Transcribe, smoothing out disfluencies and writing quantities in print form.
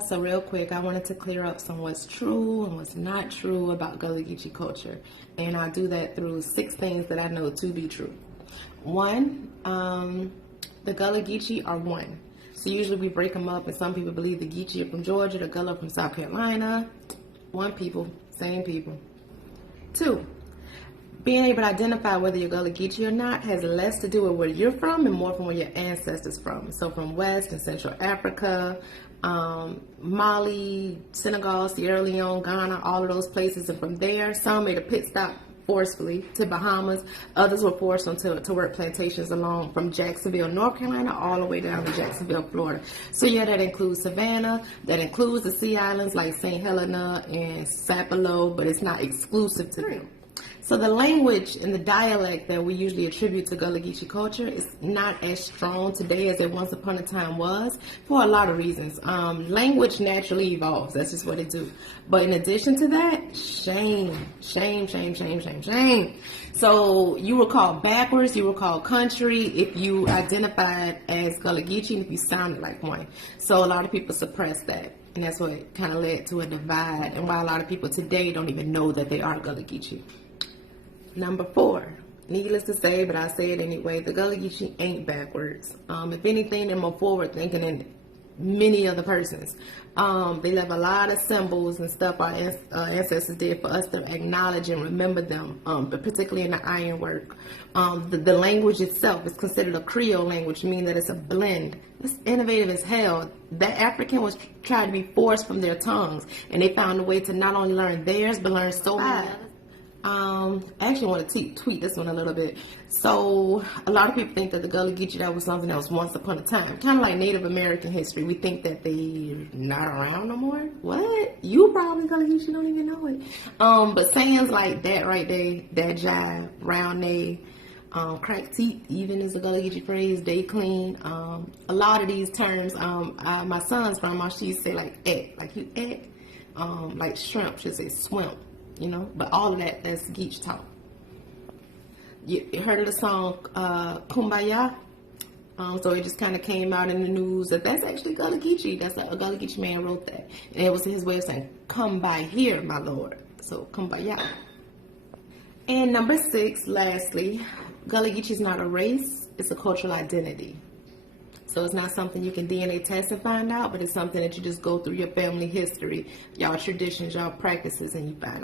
So real quick, I wanted to clear up some what's true and what's not true about Gullah Geechee culture. And I'll do that through 6 things that I know to be true. One, the Gullah Geechee are one. So usually we break them up, and some people believe the Geechee are from Georgia, the Gullah from South Carolina. One people, same people. 2, being able to identify whether you're Gullah Geechee or not has less to do with where you're from and more from where your ancestors from. So from West and Central Africa, Mali, Senegal, Sierra Leone, Ghana, all of those places. And from there, some made a pit stop forcefully to Bahamas. Others were forced to work plantations along from Jacksonville, North Carolina, all the way down to Jacksonville, Florida. So yeah, that includes Savannah, that includes the Sea Islands like St. Helena and Sapelo, but it's not exclusive to them. So the language and the dialect that we usually attribute to Gullah Geechee culture is not as strong today as it once upon a time was, for a lot of reasons. Language naturally evolves. That's just what it do. But in addition to that, shame. So you were called backwards, you were called country if you identified as Gullah Geechee and if you sounded like one. So a lot of people suppress that. And that's what kind of led to a divide, and why a lot of people today don't even know that they are Gullah Geechee. Number 4, needless to say, but I say it anyway, the Gullah Geechee ain't backwards. If anything, they're more forward thinking than many other persons. They left a lot of symbols and stuff our ancestors did for us to acknowledge and remember them, but particularly in the ironwork. The language itself is considered a Creole language, meaning that it's a blend. It's innovative as hell. That African was trying to be forced from their tongues, and they found a way to not only learn theirs, but learn so many others. I actually want to tweet this one a little bit. So a lot of people think that the Gullah Geechee, that was something that was once upon a time, kind of like Native American history. We think that they're not around no more. What? You probably Gullah Geechee don't even know it. But sayings like that right there, that jive, round neck, crack teeth, even is a Gullah Geechee phrase. They clean. A lot of these terms, my son's grandma, she used to say like egg, like you egg, like shrimp, she'd say swimp. You know, but all of that's Geech talk. You heard of the song Kumbaya? So it just kind of came out in the news that's actually Gullah Geechee. That's a Gullah Geechee man wrote that, and it was his way of saying, "Come by here, my lord." So Kumbaya. And number 6, lastly, Gullah Geechee is not a race; it's a cultural identity. So it's not something you can DNA test and find out, but it's something that you just go through your family history, y'all traditions, y'all practices, and you find out.